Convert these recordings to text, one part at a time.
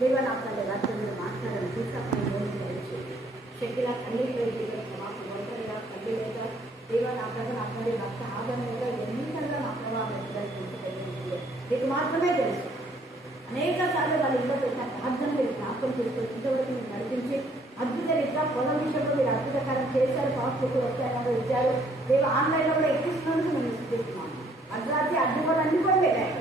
దేవా నా తల్లి రాజ్యంలో మాట్లాడాలని తీసుకొని శక్తిలా తల్లి మాకు ఒంటరిగా తల్లి లేదా దేవా నా తల్లి నా తల్లి రక్త ఆదరణగా ఎన్నికల్లో నా ప్రభావం నీకు మాత్రమే తెలుసు. అనేక సార్లు వాళ్ళ ఇంట్లో పెట్టిన ప్రార్థన మీరు జ్ఞాపకం చేస్తూ ఇంతవరకు మీరు నడిపించి అద్భుత రీతిగా పొలం విషయంలో మీరు అద్భుతకారం చేశారు. పాస్బుక్ వచ్చారు ఇచ్చారు. దేవ ఆన్లైన్లో కూడా ఎక్కిస్తున్నందుకు మేము ఇస్తున్నాము. అర్ధరాత్రి అడ్డుకోవాలన్నీ కూడా వెళ్ళాయి.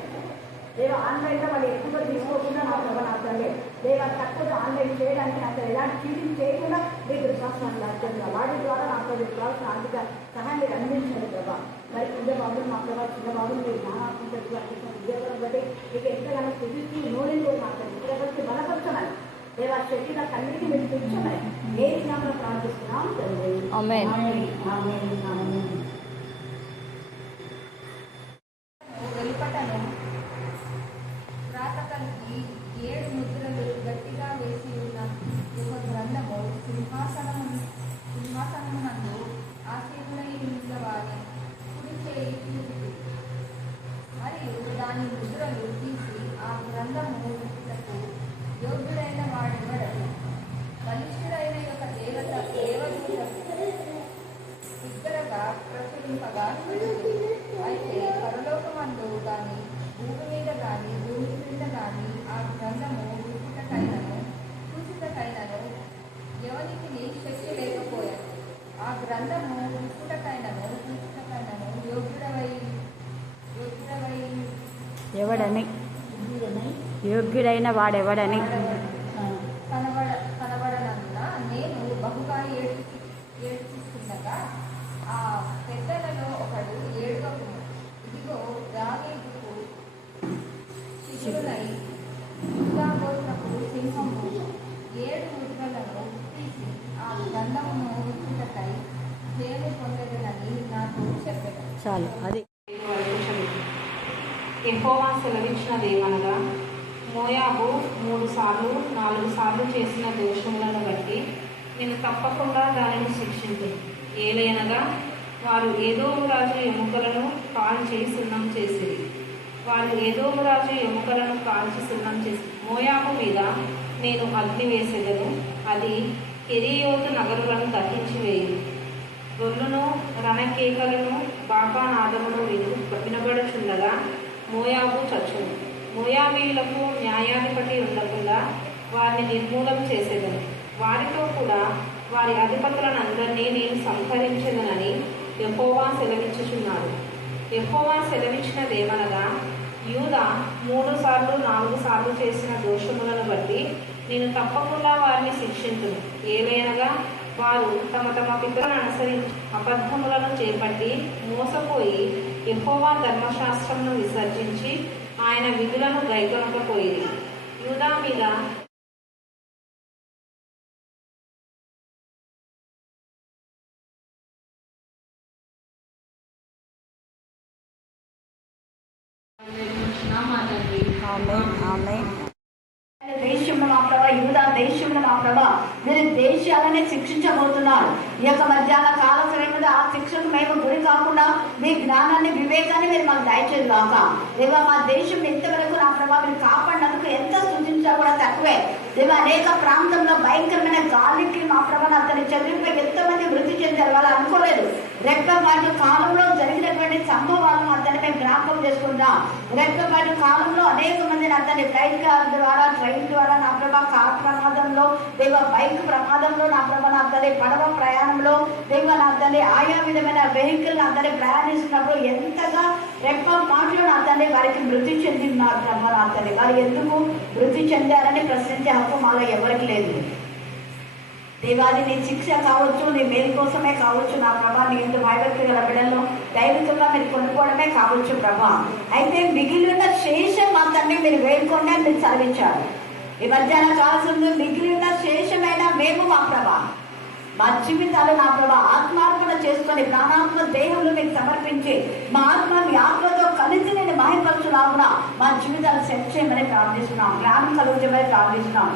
దేవ ఆన్లైన్లో వాళ్ళు ఎక్కువగా తీసుకోకుండా నా ప్రభావ నా తల్లి దేవ తక్కువ ఆన్లైన్ చేయడానికి నాకు ఎలాంటి చీటింగ్ చేయకుండా మీకు విశ్వాసాన్ని అర్థంగా వాడి ద్వారా నాకు విశ్వాసం ఆర్థిక సహాయం మీరు అందించారు ప్రభావ. మరి చిన్నబాబులు మా ప్రభావ చిన్నబాబులు మీరు జ్ఞానాత్మక ఉద్యోగం బట్టి మీకు ఎంతగానో స్థితికి నోరిని కూడా మాట్లాడి ఇతరులకి బలపరచమని దేవ శక్తి నా తల్లికి మీరు తెచ్చమని ఏ విధంగా ప్రార్థిస్తున్నాం తండ్రి. ఆమేన్. వ్రాతకానికి 7 ముద్రలు గట్టిగా వేసి ఉన్న ఒక గ్రంథము సింహాసనమునందు ఆసీనులై ఉన్న వారి కుడి చేయి చూపుతుంది. మరియు దాని ముద్రలు తీసి ఆ గ్రంథము విప్పుటకు యోగ్యుడైన వాడెవడను. బలిష్ఠుడైన యొక్క దేవదూత బిగ్గరగా ప్రచురింపగా అయితే పరలోకమందు కానీ భూమి మీద కానీ భూమి క్రింద కానీ ఆ గ్రంథము విప్పుటకైనను చూచుటకైనను ఎవరికి శక్తి లేకపోయాను. ఆ గ్రంథము విప్పుటకైనను చూచుటకైనను యోగ్యుడైన వాడెవడని కనబడనందున నేను బహుగా ఏడ్చుకుండగా ఆ పెద్దలలో ఒకడు ఏడువకు, ఇదిగో దావీదుకు శిశువులై యూదా గోత్రపు సింహము 7 ముద్రలను తీసి ఆ గ్రంథమును విప్పుటకై జయము పొందెదనని నాకు చెప్పాడు. చాలు అది యెహోవా సెలవిచ్చినదేమనగా, మోయాబు 3 సార్లు 4 సార్లు చేసిన దోషములను బట్టి నేను తప్పకుండా దానిని శిక్షించు. ఏలైనగా వారు ఏదోము రాజు ఎముకలను కాల్చి సున్నం చేసిరి. మోయాబు మీద నేను అగ్ని వేసేదను, అది కెరీయోతు నగరులను దహించి వేయు. గొల్లును రణకేకలను బాకానాదమును వినబడుచుండగా మోయాబు చచ్చును. మోయాబీయులకు న్యాయాధిపతి ఉండకుండా వారిని నిర్మూలం చేసేదను. వారితో కూడా వారి అధిపతులనందరినీ నేను సంహరించెదనని యెహోవా సెలవిచ్చుచున్నాడు. యెహోవా సెలవిచ్చినదేమనగా, యూదా 3 సార్లు 4 సార్లు చేసిన దోషములను బట్టి నేను తప్పకుండా వారిని శిక్షించును. ఏలైనగా వారు తమ పితరులను అనుసరించి అబద్ధములను చేపట్టి మోసపోయి యెహోవా ధర్మశాస్త్రమును విసర్జించి ఆయన విధులను గైకొనకపోయిరి. యూదా మీద దేశంలో మా ప్రభా, యూదా దేశంలో మా ప్రభా, మీరు దేశాలనే శిక్షించబోతున్నారు. ఈ యొక్క మధ్యాహ్న కాల సమయంలో ఆ శిక్షకు మేము గురి కాకుండా మీ జ్ఞానాన్ని వివేకాన్ని మీరు మాకు దయచేది కాక. దేవా మా దేశం ఎంతవరకు నా ప్రభా మీరు కాపాడినందుకు ఎంత సూచించా కూడా తక్కువే. దేవా అనేక ప్రాంతంలో భయంకరమైన గాలికి మా ప్రభా అతని చదివిపై ఎంతోమంది మృతి చెందారు. వాళ్ళు అనుకోలేదు. రెక్కపాటి కాలంలో జరిగినటువంటి సంభవాలను అతనిపై జ్ఞాపకం చేసుకుంటాం. రెక్కపాటి కాలంలో అనేక మందిని అతని ఫ్లైట్ ద్వారా ట్రైన్ ద్వారా నా ప్రభా కార్ ప్రమాదంలో దేవ బైక్ ప్రమాదంలో నా ప్రభా నా తల్లి పడవ ప్రయాణంలో దేవ నా తల్లి ఆయా విధమైన వెహికల్ నా తల్లి ప్రయాణిస్తున్నప్పుడు ఎంతగా రెప్ప మాటలు నా తల్లి వారికి మృతి చెందిన్నారు ప్రభా నా తల్లి. వారు ఎందుకు మృతి చెందారని ప్రశ్నించే హక్కు మాలో ఎవరికి లేదు. దేవాది నీ శిక్ష కావచ్చు, నీ మేలు కోసమే కావచ్చు నా ప్రభా, నీ ఇంటి భయభక్తి గల బిడ్డల్లో దైవికంగా మీరు కొనుక్కోవడమే కావచ్చు ప్రభా. అయితే మిగిలిన శేషం మా తండ్రి మీరు వేడుకోండి అని మీరు సెలవించారు. ఈ మధ్యాహ్న కాలంలో మిగిలిన శేషమైన మేము మా ప్రభా మా జీవితాలు నా ప్రభా ఆత్మార్పణ చేసుకొని ప్రాణాత్మ దేహంలో మీకు సమర్పించి మా ఆత్మ మీ ఆత్మతో కలిసి నేను మహిమపరచులాగున మా జీవితాలు సెట్ చేయమని ప్రార్థిస్తున్నాం. జ్ఞానం కలుగుతామని ప్రార్థిస్తున్నాం.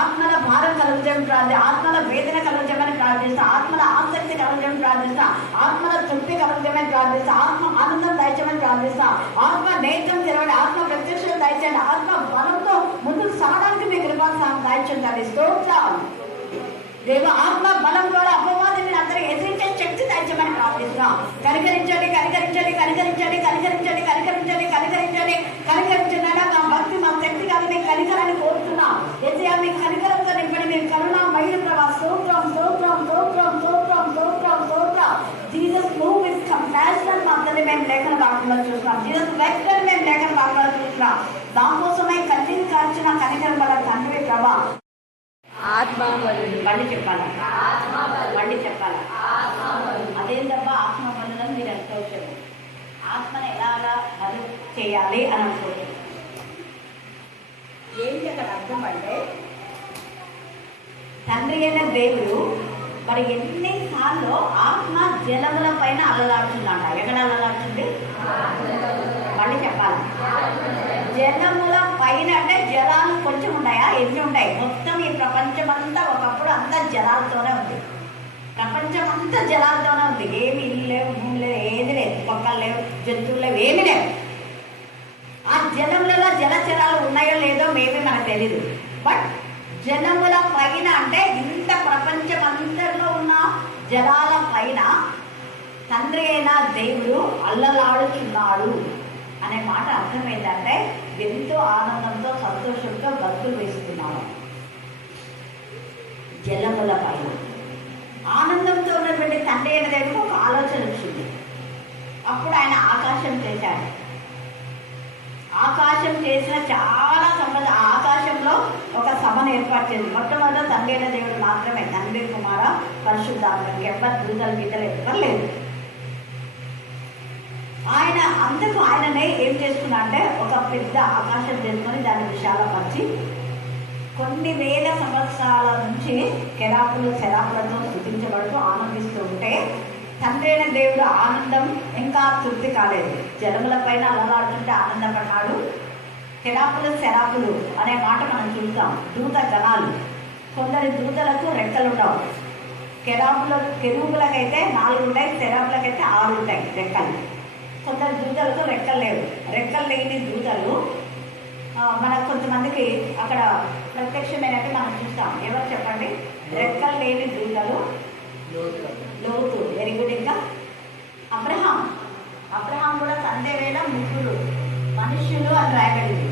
ఆత్మల భారం కలుగుతామని ఆత్మల వేదన కలుగుతామని ప్రార్థిస్తాం. ఆత్మల ఆసక్తి కలుగుతామని ప్రార్థిస్తాం. ఆత్మల తృప్తి కలుగుతామని ప్రార్థిస్తాం. ఆత్మ ఆనందం దయచేయమని ప్రార్థిస్తాం. ఆత్మ నేత్రం తెరవండి. ఆత్మ ప్రత్యక్షం దయచేయండి. ఆత్మ బలంతో ముందుకు సాగా దాయిచుండాలి. స్తోత్రం. దేవ ఆత్మ బలం ద్వారా అపవాదిని అందరూ ఎదిరించే శక్తి దాయిచమని ప్రార్థిస్తున్నాం. కనికరించండి, కనికరించండి, కనికరించండి, కనికరించండి, కనికరించండి, కనికరించండి, కనికరించండి. మా భక్తి మా శక్తి కాదు, మీ కనికరాన్ని కోరుతున్నాం. ఎదుయా మీ కనికరంతో నింపండి, మీ కరుణామయుడు ప్రభా. స్తోత్రం, స్తోత్రం, స్తోత్రం, స్తోత్రం, స్తోత్రం, స్తోత్రం. జీసస్ మూవ్ విత్ కంపాషన్ మాత్రమే మేము లేఖన వాక్యంలో చూస్తున్నాం. జీసస్ వెక్టర్ మేము లేఖన వాక్యంలో చూస్తున్నాం. దానికోసమే కన్నీరు కార్చిన కనికరం వల్ల తండ్రి ప్రభా. ఆత్మ మళ్ళీ చెప్పాలా? మళ్ళీ చెప్పాలా? అదేంటబ్బా ఆత్మ బలులను మీరు అనుకోవచ్చు. ఆత్మను ఎలాగా బలు చేయాలి అని అనుకోవచ్చు. ఏంటి అక్కడ అర్థం అంటే, తండ్రి అయిన దేవుడు మరి ఎన్నిసార్లు ఆత్మ జలముల పైన అల్లలాడుతుందంట. ఎక్కడ అల్లలాడుతుంది? మళ్ళీ చెప్పాలి. జలముల పైన అంటే జలాలు కొంచెం ఉన్నాయా? ఎన్ని ఉంటాయి? మొత్తం ఈ ప్రపంచం అంతా ఒకప్పుడు అంతా జలాలతోనే ఉంది. ప్రపంచం అంతా జలాలతోనే ఉంది. ఏమి ఇల్లు లేవు, భూమి లేవు, ఏది లేదు, మొక్కలు లేవు, జంతువులు లేవు, ఏమి లేవు. ఆ జలములలో జలచరాలు ఉన్నాయో లేదో మేబీ మనకు తెలీదు. బట్ జలముల పైన అంటే ఇంత ప్రపంచం అంతలో ఉన్న జలాల పైన తండ్రి అయిన దేవుడు అల్లలాడుచున్నాడు అనే మాట అర్థం ఏంటంటే ఎంతో ఆనందంతో సంతోషంతో గంతులు వేస్తున్నాడు. జలముల పైన ఆనందంతో ఉన్నటువంటి తండ్రి అయిన దేవుడు ఒక ఆలోచన వచ్చింది. అప్పుడు ఆయన ఆకాశం చేశాడు. ఆకాశం చేసిన చాలా సంబంధం ఆకాశంలో ఒక సభను ఏర్పాటు చేసింది. మొట్టమొదట తండ్రి అయిన దేవుడు మాత్రమే, తండ్రి కుమార పరిశుద్ధాత్మకి ఎవరు దూతలు గీతలు ఎవ్వరు లేదు. ఆయన అందుకు ఆయననే ఏం చేసుకున్నా అంటే ఒక పెద్ద ఆకాశం చేసుకొని దాన్ని విశాలపరిచి కొన్ని వేల సంవత్సరాల నుంచి కెరాపులు శరాపులతో స్థుతించబడుతూ ఆనందిస్తూ ఉంటే తండ్రి అయిన దేవుడు ఆనందం ఇంకా తృప్తి కాలేదు. జలముల పైన అలలాడుతుంటే ఆనందపడ్డాడు. కెరాపులు శరాపులు అనే మాట మనం చూస్తాం. దూత గణాలు, కొందరి దూతలకు రెక్కలు ఉండవు. కెరూబులకైతే 4 ఉంటాయి, శరాపులకైతే 6 ఉంటాయి రెక్కలు. కొందరు దూతలకు రెక్కలు లేవు. రెక్కలు లేని దూతలు మనకు కొంతమందికి అక్కడ ప్రత్యక్షమైనట్టు మనం చూస్తాం. ఎవరు చెప్పండి? రెక్కలు లేని దూతలు లోతు. Very good. ఇంకా అబ్రహాం కూడా తండ్రి వేళ ముగ్గురు మనుష్యులు అని రాయబడింది.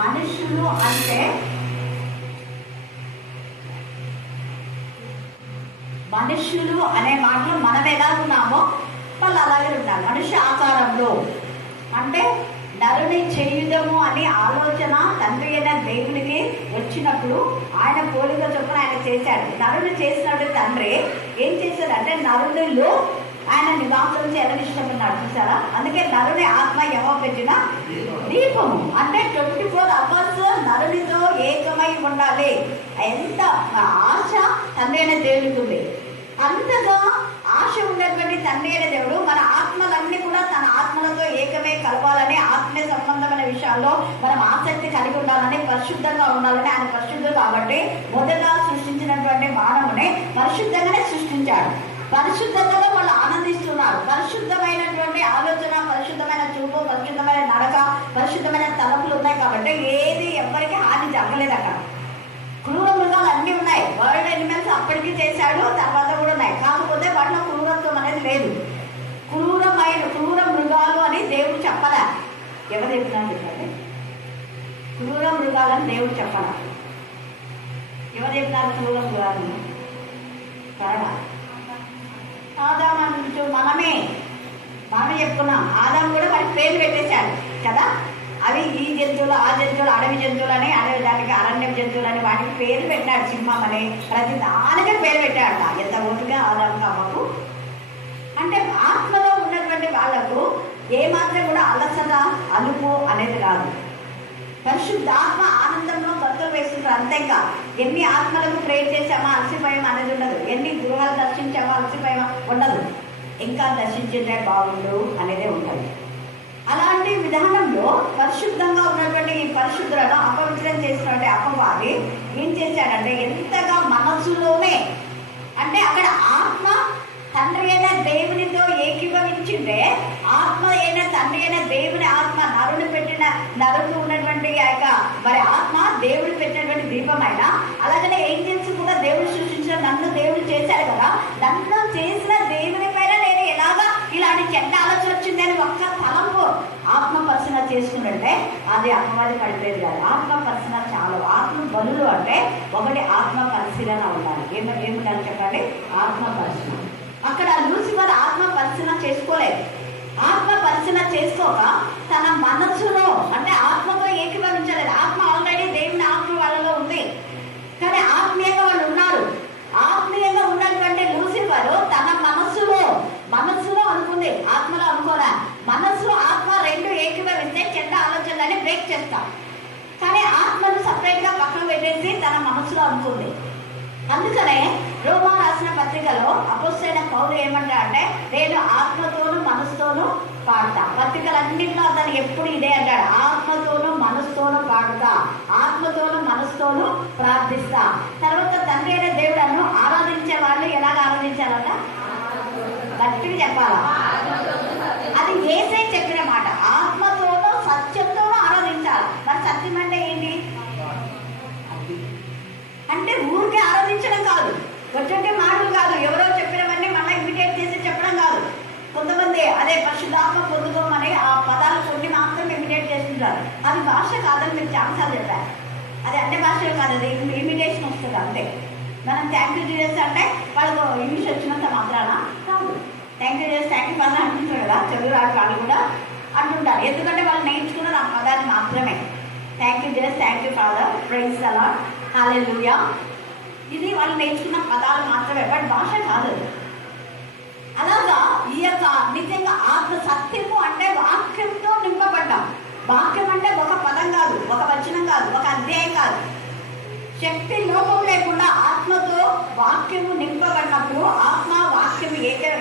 మనుష్యులు అంటే మనుష్యులు అనే మాటలో మనం ఎలా ఉన్నామో వాళ్ళు అలాగే ఉన్నారు. మనుష్య ఆకారంలో అంటే నరుని చేయుదము అనే ఆలోచన తండ్రి అయిన దేవునికి వచ్చినప్పుడు ఆయన పోలిక చొప్పున ఆయన చేశాడు. నరుని చేసినట్టు తండ్రి ఏం చేశాడంటే నరునిలో ఆయన నివాసం చేయాలని ఇష్టపడినాడు. చూసారా? అందుకే నరుని ఆత్మ ఎవరు పెట్టిన దీపము అంటే 24 hours నరునితో ఏకమై ఉండాలి. ఎంత ఆశ తండ్రి అయిన దేవునికి ఉంది. అంతగా ఆశ ఉన్నటువంటి తండ్రి అయిన దేవుడు మన ఆత్మలన్నీ కూడా తన ఆత్మలతో ఏకమే కలపాలని, ఆత్మీయ సంబంధమైన విషయాల్లో మనం ఆసక్తి కలిగి ఉండాలని, పరిశుద్ధంగా ఉండాలని. ఆయన పరిశుద్ధుడు కాబట్టి మొదట సృష్టించినటువంటి మానవుని పరిశుద్ధంగానే సృష్టించాడు. పరిశుద్ధతలో వాళ్ళు ఆనందిస్తున్నారు. పరిశుద్ధమైనటువంటి ఆలోచన, పరిశుద్ధమైన చూపు, పరిశుద్ధమైన నడక, పరిశుద్ధమైన తలపులు ఉన్నాయి కాబట్టి ఏది ఎవరికి హాని జరగలేదు. అక్కడ క్రూర మృగాలు అన్నీ ఉన్నాయి. వరల్డ్ ఎనిమల్స్ అప్పటికీ చేశాడు, తర్వాత కూడా ఉన్నాయి. కాకపోతే వాటిలో క్రూరత్వం అనేది లేదు. క్రూర మృగాలు అని దేవుడు చెప్పలే. ఎవరు చెప్తున్నారు చెప్పండి? క్రూర మృగాలని దేవుడు చెప్పాల. ఎవరు చెప్తున్నారు క్రూర మృగాలు? త్వరగా ఆదాము మనమే చెప్పుకున్నాం. ఆదాము కూడా వాడికి పేర్లు పెట్టేశాడు కదా. అవి ఈ జంతువులు, ఆ జంతువులు, అడవి జంతువులు అని, అడవి దానికి అరణ్య జంతువులు అని వాటికి పేర్లు పెట్టాడు. సింహం అని ప్రతి దానికే పేరు పెట్టాడట. ఎంత ఓటుగా ఆదాము అమ్మకు అంటే ఆత్మలో ఉన్నటువంటి వాళ్లకు ఏమాత్రం కూడా అలసట, అలుపు అనేది రాదు. పరిశుద్ధ ఆత్మ ఆనందంలో గంతులు వేస్తుంటారు. అంతేగా ఎన్ని ఆత్మలకు ప్రేర్ చేసామా అలసిపోయామా అనేది ఉండదు. ఎన్ని గృహాలు దర్శించామా అలసిపోయామా ఉండదు. ఇంకా దర్శించిందే బాగుండు అనేదే ఉంటుంది. అలాంటి విధానంలో పరిశుద్ధంగా ఉన్నటువంటి ఈ పరిశుద్ధులను అపవిత్రం చేసినటువంటి అపవాది ఏం చేశాడంటే ఎంతగా మనసులోనే అంటే అక్కడ ఆత్మ తండ్రి అయిన దేవునితో ఏకీభవించిందే ఆత్మ అయిన తండ్రి అయిన దేవుని ఆత్మ నరుని పెట్టిన నరుకు ఉన్నటువంటి ఆ యొక్క మరి ఆత్మ దేవుడు పెట్టినటువంటి దీపమైన, అలాగనే ఏంజల్స్ కూడా దేవుడు సృష్టించిన నన్ను దేవుడు చేశాడు కదా, నన్ను చేసిన దేవుని పైన నేను ఎలాగా ఇలాంటి చెడ్డ ఆలోచన వచ్చింది అని ఒక్క తలంపు ఆత్మ పరిశీలన చేసుకున్నట్టే అది అపవాది పడిపోయేది కాదు. ఆత్మ పరిశీలన చాలా. ఆత్మ బలులు అంటే ఒకటి ఆత్మ పరిశీలన ఉండాలి. ఏమిటని చెప్పండి? ఆత్మ పరిశీలన. అక్కడ లూసిఫర్ ఆత్మ పరిశీలన చేసుకోలేదు. ఆత్మ పరిశీలన చేసుకోక తన మనస్సులో అంటే ఆత్మతో ఏకీభవించలేదు. ఆత్మ ఆల్రెడీ దేవుని ఆత్మ వాళ్ళలో ఉంది, కానీ ఆత్మీయంగా వాళ్ళు ఉన్నారు. ఆత్మీయంగా ఉన్నటువంటి లూసిఫర్ తన మనస్సులో అనుకుంది, ఆత్మలో అనుకోరా. మనస్సు ఆత్మ రెండు ఏకీభవిస్తే చెడ్డ ఆలోచనలని బ్రేక్ చేస్తాం, కానీ ఆత్మను సపరేట్ గా పక్కన పెట్టేసి తన మనస్సులో అనుకుంది. అందుకనే రోమా రాసిన పత్రికలో అపోస్తలుడైన పౌలు ఏమంటా అంటే, నేను ఆత్మతోనూ మనసుతోనూ పాడతా. పత్రికలన్నింటిలో అతను ఎప్పుడు ఇదే అంటాడు, ఆత్మతోనూ మనసుతోనూ పాడుతా, ఆత్మతోనూ మనసుతోనూ ప్రార్థిస్తా. తర్వాత తండ్రి అయిన దేవుడను ఆరాధించే వాళ్ళు ఎలాగ ఆరాధించాలంట? గట్టిగా చెప్పాలా? అది యేసే చెప్పిన మాట. ఆత్మతోనూ సత్యంతోనూ ఆరాధించాలి. మరి సత్యం అంటే ఏంటి? అంటే ఊరికే ఆరాధించడం కాదు, వచ్చే మాటలు కాదు, ఎవరో చెప్పినవన్నీ మళ్ళీ ఇమిటేట్ చేసి చెప్పడం కాదు. కొంతమంది అదే పరిశుద్ధాత్మ పొందుకోమని ఆ పదాలు కొన్ని మాత్రం ఇమిటేట్ చేస్తుంటారు. అది భాష కాదని మీరు చాలాసార్లు చెప్పారు. అది అన్ని భాషలు కాదు, అది ఇమిటేషన్ వస్తుంది అంతే. మనం థ్యాంక్ యూ జీసస్ అంటే వాళ్ళకు ఇంగ్లీష్ వచ్చినంత మాత్రాన కాదు. Thank you Jesus, thank you father అంటుంటారు కదా, చదువు రాని వాళ్ళు కూడా అంటుంటారు. ఎందుకంటే వాళ్ళు నేర్చుకున్నది ఆ పదాన్ని మాత్రమే. Thank you Jesus, thank you father, praise the Lord, hallelujah. ఇది వాళ్ళు నేర్చుకున్న పదాలు మాత్రమే, బట్ భాష కాదు. అలాగా ఈ యొక్క నిజంగా ఆత్మ సత్యము అంటే వాక్యంతో నింపబడ్డాం. వాక్యం అంటే ఒక పదం కాదు, ఒక వచనం కాదు, ఒక అధ్యాయం కాదు. శక్తి లోపం లేకుండా ఆత్మతో వాక్యము నింపబడినప్పుడు, ఆత్మ వాక్యము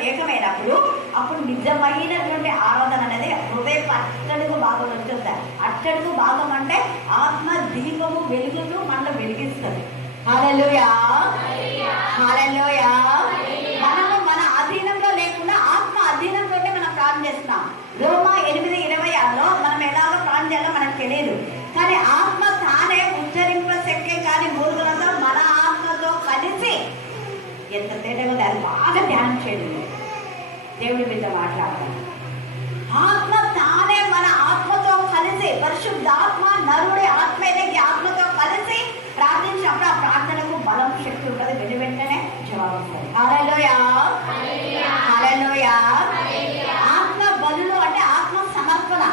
ఏకమైనప్పుడు అప్పుడు నిజమైనటువంటి ఆరాధన అనేది హృదయ అట్టడుగు భాగం ఉంటుంది. అట్టడుగు భాగం అంటే ఆత్మ దీపము వెలుగుతూ మనల్ని వెలిగిస్తుంది. హల్లెలూయా, హల్లెలూయా. మనము మన అధీనంలో లేకుండా ఆత్మ అధీనంలోనే మనం ప్రార్థన చేస్తున్నాం. రోమా 8:26లో మనం ఎలాగో ప్రార్థన చేయాలో మనకు తెలియదు, కానీ ఆత్మ తానే ఉచ్చరింపశక్యం కానీ మూలుగులతో మన ఆత్మతో కలిసి ఎంత తేడా ఉంది. అది బాగా ధ్యానం చేయండి, దేవుడి మీద మాట్లాడతాం. ఆత్మ తానే మన ఆత్మతో కలిసి, పరిశుద్ధాత్మ నరుడి ఆత్మ ఏదైతే ఆత్మతో కలిసి ప్రార్థించినప్పుడు ఆ ప్రార్థనకు బలం, శక్తి ఉంటుంది, వెను వెంటనే జవాబు వస్తుంది. హల్లెలూయా, హల్లెలూయా. ఆత్మ బలులు అంటే ఆత్మ సమర్పణ.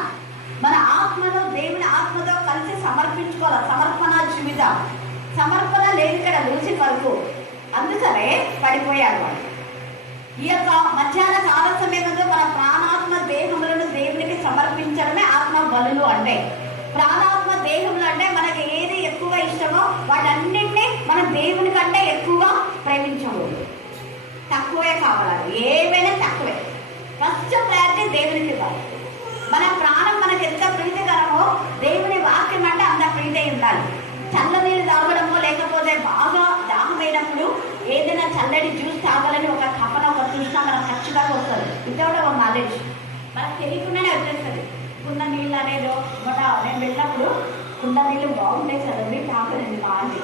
మన ఆత్మను దేవుని ఆత్మతో కలిసి సమర్పించుకోవాలి. సమర్పణ జీవితం. సమర్పణ లేదు ఇక్కడ లూసిఫర్కు, అందుకనే పడిపోయాడు వాడు. ఈ యొక్క మధ్యాహ్న కాల సమయంలో మన ప్రాణాత్మ దేహములను దేవునికి సమర్పించడమే ఆత్మ బలులు అంటే. ప్రాణాత్మ దేహములు అంటే మనకి ఏది ఎక్కువ ఇష్టమో వాటన్నింటినీ మనం దేవుని కంటే ఎక్కువ ప్రేమించకూడదు. తక్కువే కావాలి, ఏవైనా తక్కువే. ఫస్ట్ ప్రయారిటీ దేవునికి ఇవ్వాలి. మన ప్రాణం మనకి ఎంత ప్రీతికరమో దేవుని వాక్యం అంటే అంత ప్రీతి ఉండాలి. చల్ల నీళ్ళు తాగడమో లేకపోతే బాగా దాహమైనప్పుడు ఏదైనా చల్లటి జ్యూస్ తాగాలని ఒక తపన, ఒక తృష్ణ మనకు ఖచ్చితంగా వస్తుంది. వితౌట్ ఒక నాలెడ్జ్ మనకు తెలియకుండానే వచ్చేస్తుంది. కుండ నీళ్ళు అనేదో నేను వెళ్ళినప్పుడు కుండ నీళ్ళు బాగుంటాయి చదవండి తాగలండి మా ఆంటీ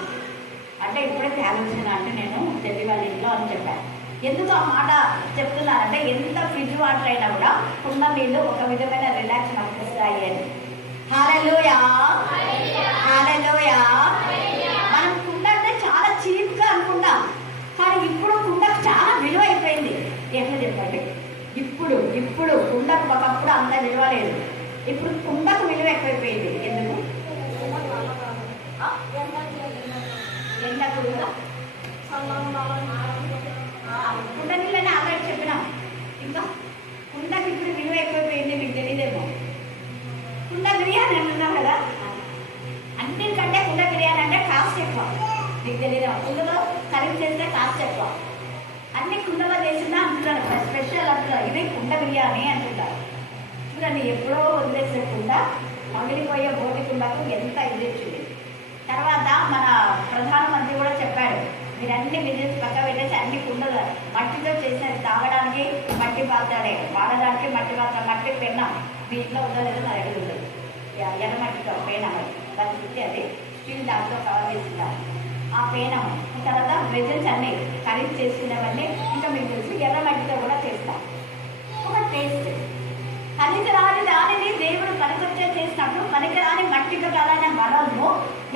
అంటే ఇప్పుడే తాగొచ్చిన అంటే నేను చెల్లి వాళ్ళ ఇంట్లో అని చెప్పాను. ఎందుకు ఆ మాట చెప్తున్నానంటే ఎంత ఫ్రిడ్జ్ వాటర్ అయినా కూడా కుండ నీళ్ళు ఒక విధమైన రిలాక్స్ మనకి ఇస్తాయి అని. హల్లెలూయా, హల్లెలూయా. మనం కుండ అంటే చాలా చీప్గా అనుకుంటాం, కానీ ఇప్పుడు కుండకు చాలా విలువ అయిపోయింది. ఎట్లా చెప్పండి? ఇప్పుడు కుండకు ఒకప్పుడు అంత విలువ లేదు, ఇప్పుడు కుండకు విలువ ఎక్కువైపోయింది. ఎందుకు? ఎండకు కుండ నీళ్ళని ఆల్రెడీ చెప్పినాం. ఇంకా కుండకి ఇప్పుడు విలువ ఎక్కువైపోయింది, మీకు తెలియదేమో. కుండ బిర్యానీ అంటున్నాం కదా, అన్నింటికంటే కుండ బిర్యానీ అంటే కాస్ట్ ఎక్కువ, మీకు తెలియదేమో. కుండలో కర్రీ చేస్తే కాస్ట్ ఎక్కువ. అన్ని కుండలో చేసిందా అంటున్నారు, స్పెషల్ అంటున్నారు, ఇది కుండ బిర్యానీ అంటున్నారు. చూడండి, ఎప్పుడో వదిలేసే కుండ పగిలిపోయే బోటి కుండకు ఎంత ఇది వచ్చింది. తర్వాత మన ప్రధానమంత్రి కూడా చెప్పాడు, మీరు అన్ని విజిల్స్ పక్క పెట్టేసి అన్ని కుండలు మట్టితో చేసినది తాగడానికి మట్టి పాత్రలే, వాడడానికి మట్టి పాత్ర, మట్టి పెన్నం మీ ఇంట్లో ఉండలేదు, నా దగ్గర ఉండదు. ఎర్రమట్టితో పేనం దాని చుట్టి అది స్టీల్ దాంట్లో కవర్ చేసింటారు. ఆ పేనం తర్వాత వెజిల్స్ అన్నీ కర్రీ చేసుకునేవన్నీ ఇంకా మీకు తెలుసు ఎర్రమట్టితో కూడా చేస్తాం. ఒక టేస్ట్ పనికిరాని దానిని దేవుడు పనికొచ్చే చేసినప్పుడు పనికిరాని మట్టి కట్టాలనే మనము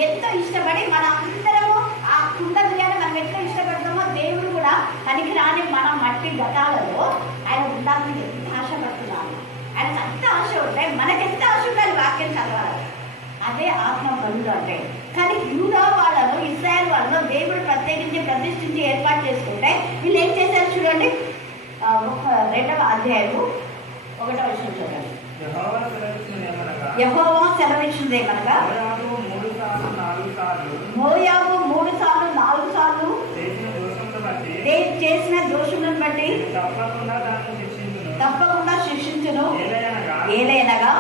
ఎంతో ఇష్టపడి మన అందరము ఆ కుండ బియ్యాన్ని మనం ఎట్లా ఇష్టపడతామో దేవుడు కూడా పనికిరాని మన మట్టి ఘటాలలో ఆయన ఉండాలని ఎంత ఆశపడుతున్నాము. ఆయనకు అంత ఆశ ఉంటే మనకెంత ఆశ ఉండాలి వాక్యం చదవాలి. అదే ఆత్మ బలులు అంటే. కానీ యూదా వాళ్ళను ఇశ్రాయేల్ వాళ్ళను దేవుడు ప్రత్యేకించి ప్రతిష్ఠించి ఏర్పాటు చేసుకుంటే వీళ్ళు ఏం చేశారు చూడండి. 2వ అధ్యాయము 1వ వచనం చూడండి. యెహోవా సెలవిచ్చినది ఏమనగా మోయాబు 3 సార్లు 4 సార్లు చేసిన దోషములను బట్టి తప్పకుండా శిక్షించును. ఏలైనగా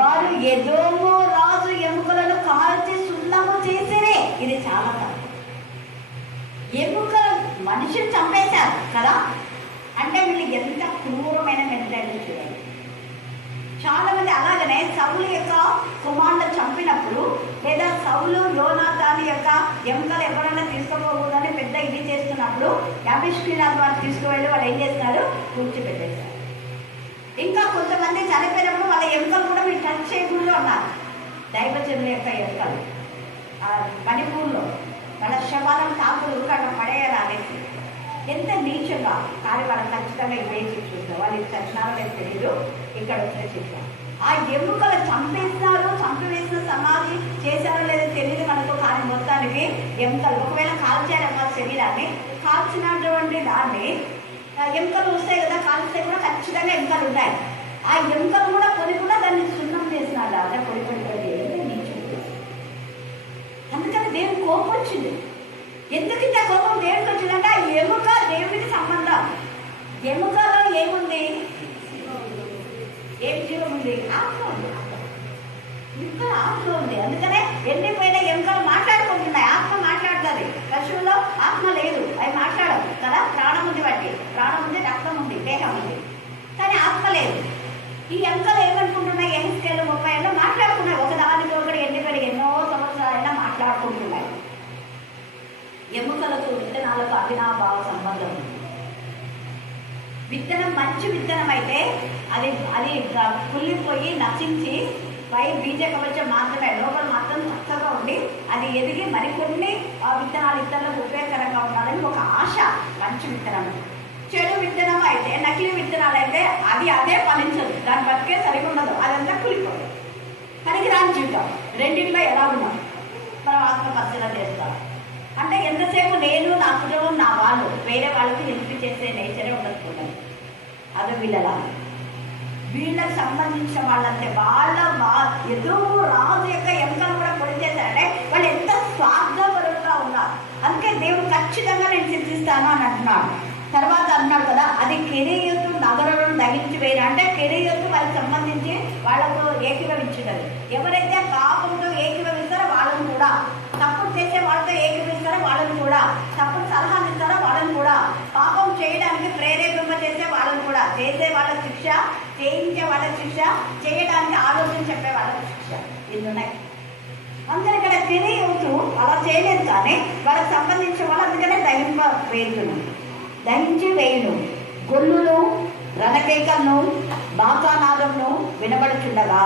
వారు ఎదోము రాజు ఎముకలను కాల్చి సున్నము చేసినే. ఇది చాలా తప్పు. ఎముకలు మనిషిని చంపేశారు కదా, అంటే వీళ్ళు ఎంత క్రూరమైన మెంటాలిటీ చూడండి. చాలా మంది అలాగనే సౌలు యొక్క కుమారుడు చంపినప్పుడు లేదా సౌలు యోనాతాను యొక్క ఎముకలు ఎవరైనా తీసుకోకూడదని పెద్ద ఇది చేస్తున్నప్పుడు యాభిష్కీలాల వారు తీసుకువెళ్ళి వాళ్ళు ఏం చేస్తున్నారు, కూర్చిపెట్టేశారు. ఇంకా కొంతమంది చనిపోయినప్పుడు వాళ్ళ ఎముకలు కూడా మీరు టచ్ చేయకుండా ఉన్నారు. దైవజనుల యొక్క ఎముకలు మణిపూర్లో వాళ్ళ శవాలను తాకులు అక్కడ పడేయాలి అనేసి ఎంత నీచంగా. కానీ వాళ్ళని ఖచ్చితంగా వేసి చూస్తారు. వాళ్ళు చచ్చినారో లేదు తెలియదు. ఇక్కడ వచ్చిన చూసాం ఆ ఎముకలు చంపేసినారు, చంపివేసిన సమాధి చేశారో లేదో తెలియదు మనకు. కానీ మొత్తానికి ఎముకలు ఒకవేళ కాల్చారమ్మా శరీరాన్ని, కాల్చినటువంటి దాన్ని ఎముకలు వస్తాయి కదా, కాల్స్తే కూడా ఖచ్చితంగా ఎముకలు ఉంటాయి. ఆ ఎముకలు కూడా కొన్ని కూడా దాన్ని సున్నం చేసినారు. అదే పొడి నీచుడు. అందుకని దేవుని కోపం వచ్చింది. ఎందుకు ఇంత కోపం దేవుడికి వచ్చిందంటే ఆ ఎముక దేవుడికి సంబంధం. ఎముకలో ఏముంది, ఏం జీవం ఉంది, ఆత్మ ఉంది. ఇంకా ఆత్మ ఉంది. అందుకనే ఎండిపోయిన ఎముకలు మాట్లాడుకుంటున్నాయి. ఆత్మ మాట్లాడుతుంది. పశువులో ఆత్మ లేదు, అవి మాట్లాడవు కదా. ప్రాణం ఉంది, వాటి ప్రాణం ఉంది, రక్తం ఉంది, దేహం ఉంది, కానీ ఆత్మ లేదు. ఈ ఎముకలు ఏమనుకుంటున్నాయి, ఎహెజ్కేలు 30 ఏళ్ళు మాట్లాడుకున్నాయి. ఒకదానికి ఒకటి ఎండిపోయిన ఎన్నో సంవత్సరాలైనా మాట్లాడుకుంటున్నాయి. ఎముకలకు విత్తనాలకు అవినాభావ సంబంధం ఉంది. విత్తనం మంచి విత్తనం అయితే అది కుళ్ళిపోయి నశించి పై బీజ కవచం మాత్రమే, లోపల మాత్రం చక్కగా ఉండి అది ఎదిగి మరికొన్ని ఆ విత్తనాలు ఇతరులకు ఉపయోగకరంగా ఉండాలని ఒక ఆశ. మంచి విత్తనం. చెడు విత్తనం అయితే, నకిలీ విత్తనాలు అయితే అది అదే ఫలించదు, దాని బతికే సరిగా ఉండదు, అదంతా కులిపోదు. పనికిరాని జీవితం. రెండింటిలో ఎలా ఉన్నాం మనం ఆత్మ పరిశీలన చేస్తాం. అంటే ఎంతసేపు నేను, నా కుటుంబం, నా వాళ్ళు, వేరే వాళ్ళకి హెల్ప్ చేసే నేచరే ఉండకపోతుంది. అది వీళ్ళకి సంబంధించిన వాళ్ళంటే వాళ్ళ ఎదురు రాజు యొక్క ఎముకలు కూడా పొడి చేశారంటే వాళ్ళు ఎంత స్వార్థపరులుగా ఉన్నారు. అందుకే దేవుడు ఖచ్చితంగా నేను శిక్షిస్తాను అని అంటున్నాడు. తర్వాత అన్నాడు కదా, అది కెరీయొత్తు నగరులను దహించి వేయరు. అంటే కెరీయొత్తు వాళ్ళకి సంబంధించి వాళ్ళకు ఏకీభవించున్నది. ఎవరైతే పాపంతో ఏకీభవిస్తారో వాళ్ళని కూడా, తప్పుడు చేసే వాళ్ళతో ఏకీభవిస్తారో వాళ్ళని కూడా, తప్పుడు సలహాలు ఇస్తారో వాళ్ళని కూడా, పాపం చేయడానికి ప్రేరేపింప చేసే వాళ్ళని కూడా, చేసే వాళ్ళకి శిక్ష, చేయించే వాళ్ళకి శిక్ష, చేయడానికి ఆలోచన చెప్పే వాళ్ళకి శిక్ష, ఇవి ఉన్నాయి. అందుకని ఇక్కడ కెరీయొత్తు అలా చేయలేదు. కానీ వాళ్ళకి సంబంధించిన వాళ్ళు అందుకనే దహించి వేయును. గొల్లును, రణకేకలను, బాకానాదమును వినబడుచుండగా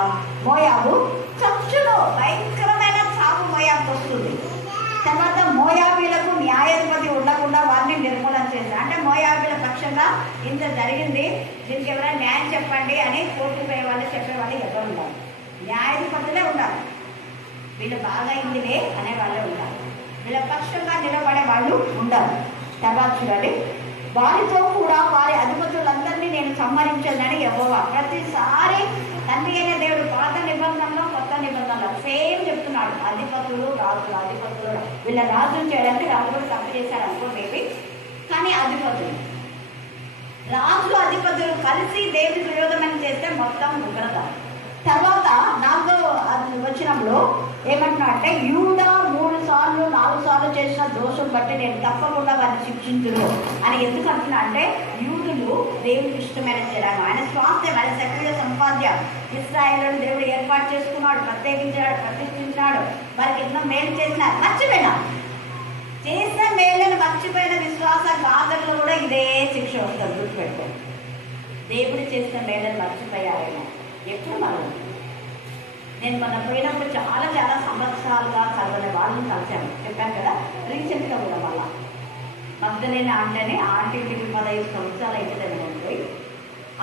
మోయాబు చచ్చును. భయంకరమైన సాగు మోయాబుకు వస్తుంది. తర్వాత మోయాబీలకు న్యాయాధిపతి ఉండకుండా వారిని నిర్మూలన చేశారు. అంటే మోయాబీల పక్షంగా ఇంత జరిగింది, దీనికి ఎవరైనా న్యాయం చెప్పండి అని కోర్టుకు పోయే వాళ్ళు చెప్పేవాళ్ళు ఎవరు ఉండాలి? న్యాయాధిపతులే ఉండాలి. వీళ్ళు బాగా అయిందిలే అనే వాళ్ళే ఉండాలి. వీళ్ళ పక్షంగా నిలబడే వాళ్ళు ఉండాలి. తర్వాత చూడండి, వారితో కూడా వారి అధిపతులందరినీ నేను సంహరించాలని యెహోవా ప్రతిసారి తండ్రి అయిన దేవుడు పాత నిబంధనలో కొత్త నిబంధనలో సేమ్ చెప్తున్నాడు. అధిపతులు రాజులు, అధిపతులు వీళ్ళ రాజులు చేయడానికి రాజులు తప్పు చేశారు అనుకో మేబీ, కానీ అధిపతులు, రాజులు, అధిపతులు కలిసి దేవుడికి విరోధమని చేస్తే మొత్తం ఉగ్రత. తర్వాత 4వ వచనంలో ఏమంటున్నా అంటే యూదా 3 సార్లు 4 సార్లు చేసిన దోషం బట్టి నేను తప్పకుండా వారిని శిక్షించును అని ఎందుకు అంటున్నా అంటే, యూదులు దేవుడికి ఇష్టమైన జనాంగం, ఆయన స్వాస్థ్యం, ఆయన సక్రియ సంపాద్యం. ఇశ్రాయేలును దేవుడు ఏర్పాటు చేసుకున్నాడు, ప్రత్యేకించాడు, ప్రతిష్ఠించాడు, వారికి ఎన్నో మేలు చేసినారు. మర్చిపోయినా చేసిన మేళ్ళను మర్చిపోయిన విశ్వాస ఘాతకులు కూడా ఇదే శిక్ష వస్తుంది. గుర్తుపెట్టుకో, దేవుడు చేసిన మేళ్ళను మర్చిపోయారేమో ఎప్పుడు మనం. నేను మొన్న పోయినప్పుడు చాలా చాలా సంవత్సరాలుగా చదవని వాళ్ళని కలిశాను, చెప్పాను కదా. రీసెంట్గా కూడా మళ్ళా మగ్ధలేని ఆంటీని, ఆంటీ ఇంటికి 15 సంవత్సరాలు అయితే పోయి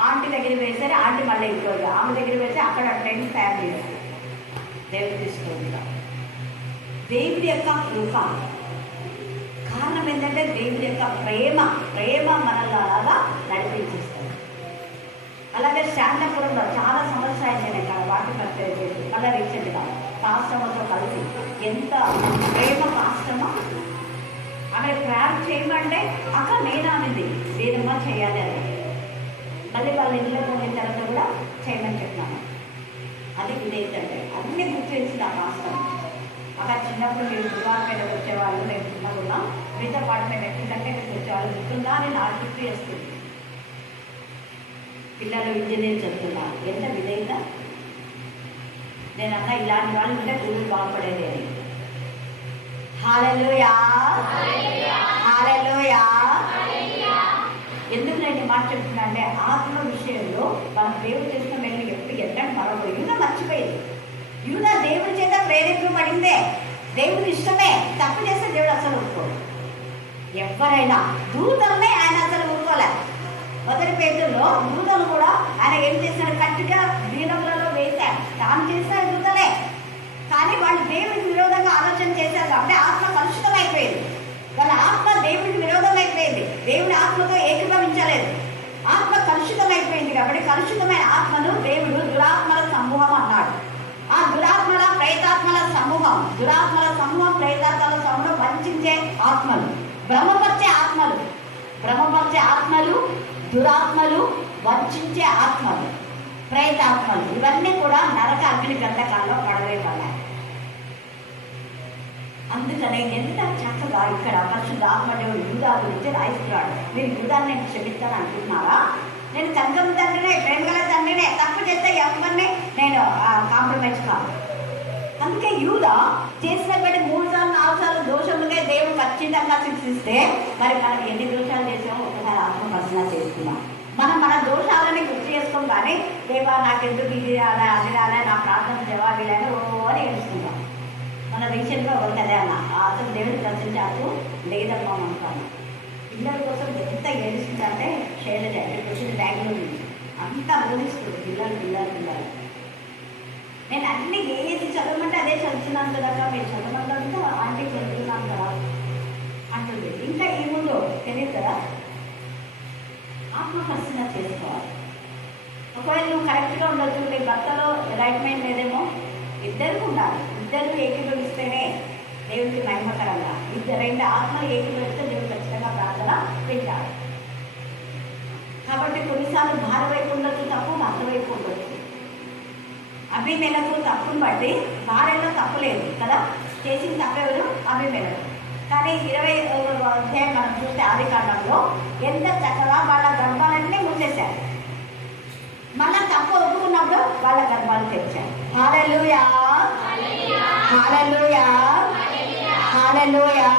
ఆంటీ దగ్గర వేసారు. ఆంటీ మళ్ళీ ఇంట్లో ఆమె దగ్గర వేసి అక్కడ 10 ఫ్యామిలీస్ దేవుడు తీసుకుంటాం. దేవుడి యొక్క కృప కారణం ఏంటంటే దేవుడి యొక్క ప్రేమ మనల్ని అలాగా నడిపించేస్తుంది. అలాగే శాంతపురంలో చాలా సంవత్సరాలు నేను ఇక్కడ వాటి పరిచయం చేసి మళ్ళీ రీసెంట్గా పాస్టమతో కలిసి ఎంత ప్రేమ పాస్టమో ఆమె ప్రేయర్ చేయమంటే అక్కడ నేను అనేది వేరమ్మా చేయాలి అని మళ్ళీ వాళ్ళ ఇంట్లో పోయిన తర్వాత కూడా చేయమని చెప్పినాను. అది ఇదేంటంటే అన్నీ గుర్తు చేసింది ఆ పాస్టమ్. అక్కడ చిన్నప్పుడు మీరు గురువారపేటకు వచ్చేవాళ్ళు, నేను చిన్నగా మీతో పాటు మేము ఎట్లంటే ఇక్కడికి వచ్చేవాళ్ళు గుర్తుందా అని నాకు గుర్తు చేస్తుంది. పిల్లలు ఇంజనీర్ చదువుతున్నారు, ఎంత విధంగా నేను అన్నా ఇలాంటి వాళ్ళు ఉంటే గురువు బాగుపడేది అని. హల్లెలూయా, హల్లెలూయా. ఎందుకు నేను మాట చెప్తున్నా అంటే, ఆత్మ విషయంలో మన దేవుడు చేసిన మేము ఎప్పుడు ఎట్టండి మరొకరు యూదా మర్చిపోయింది. యూదా దేవుడి చేత ప్రేరేపింపబడిందే, దేవుడి ఇష్టమే. తప్పు చేస్తే దేవుడు అసలు ఊరుకోడు. ఎవరైనా దూతలనే ఆయన అసలు ఊరుకోలే. మొదటి పేతుల్లో దూతలు కూడా ఆయన ఏం చేశాడు, కట్టిగా దీనములలో వేశాడు. తాను చేసిన దూతలే, కానీ వాళ్ళు దేవుడికి విరోధంగా ఆలోచన చేశారు కాబట్టి ఆత్మ కలుషితమైపోయింది. వాళ్ళ ఆత్మ దేవుడికి విరోధం అయిపోయింది, దేవుడి ఆత్మతో ఏకీభవించలేదు. ఆత్మ కలుషితమైపోయింది కాబట్టి కలుషితమైన ఆత్మను దేవుడు దురాత్మల సమూహం అన్నాడు. ఆ దురాత్మల ప్రేతాత్మల సమూహం, దురాత్మల సమూహం, ప్రేతాత్మల సమూహం వంచే ఆత్మలు, భ్రమపరిచే ఆత్మలు, భ్రమపరిచే ఆత్మలు, దురాత్మలు, వంచే ఆత్మలు, ప్రేతాత్మలు, ఇవన్నీ కూడా నరక అగ్ని గంధకాల్లో పడవేయబడ్డాయి. అందుకనే ఎంత చక్కగా ఇక్కడ పరిశుద్ధ ఆత్మదేవుడు యూదా గురించి రాయిస్తున్నాడు. మీరు యూదాన్ని నేను క్షమిస్తాను అనుకుంటున్నారా? నేను సంఘం తండ్రినే, ప్రేమగల తండ్రినే, తప్పు చేస్తే ఎవరిని నేను కాంప్రమైజ్ కాదు. అందుకే యూదా చేసినటువంటి 3 సార్లు 4 సార్లు దోషములకే దేవుడు ఖచ్చితంగా శిక్షిస్తే, మరి మనం ఎన్ని దోషాలు చేసామో ఒకసారి ఆత్మపరిశీలన చేసుకున్నాం. మన దోషాలని గుర్తు చేసుకోం, కానీ దేవా నాకెందుకు ఇది రాలే, అది రాలే, నా ప్రార్థన జవాబు లేని అని ఏడుస్తున్నాం. మన రీసెంట్గా ఒక కదే అన్న అసలు దేవుడు ప్రశ్నించాకు లేదమ్మా అంటాను. పిల్లల కోసం ఎంత ఏడుస్తుందంటే శైలజ ఇక్కడికి వచ్చింది బెంగళూరు నుంచి, అంతా ఊహిస్తుంది పిల్లలు. నేను అన్ని ఏది చదవమంటే అదే చదువుతున్నాను కదా, మీరు చదవమంటే ఆంటీ చదువుతున్నాను కదా అంటుంది. ఇంకా ఏముందో తెలియదు కదా. ఆత్మపరిశీలన చేసుకోవాలి. ఒకవేళ నువ్వు కరెక్ట్గా ఉండొచ్చు, నీ భర్తలో రైట్ మైండ్ లేదేమో, ఇద్దరు ఉండాలి. ఇద్దరు ఏకీభవిస్తేనే దేవుడికి మహిమకరంగా, 2 ఆత్మలు ఏకీభవిస్తే దేవుడు ఖచ్చితంగా ప్రార్థన వింటాడు. కాబట్టి కొన్నిసార్లు భార్య వైపు ఉండొచ్చు తప్పు, భర్త వైపు ఉండొచ్చు. అభిమేలకు తప్పును బట్టి భార్యలో తప్పు లేదు కదా, చేసిన తప్పెవరు? అభిమేలకు. కానీ 20వ అధ్యాయం మనం చూస్తే ఆదికాండంలో ఎంత చక్కగా వాళ్ళ గర్భాలన్నీ మూసేశారు. మళ్ళా తప్పు ఒప్పుకున్నప్పుడు వాళ్ళ గర్భాలు తెచ్చారు. హల్లెలూయా, హల్లెలూయా, హల్లెలూయా.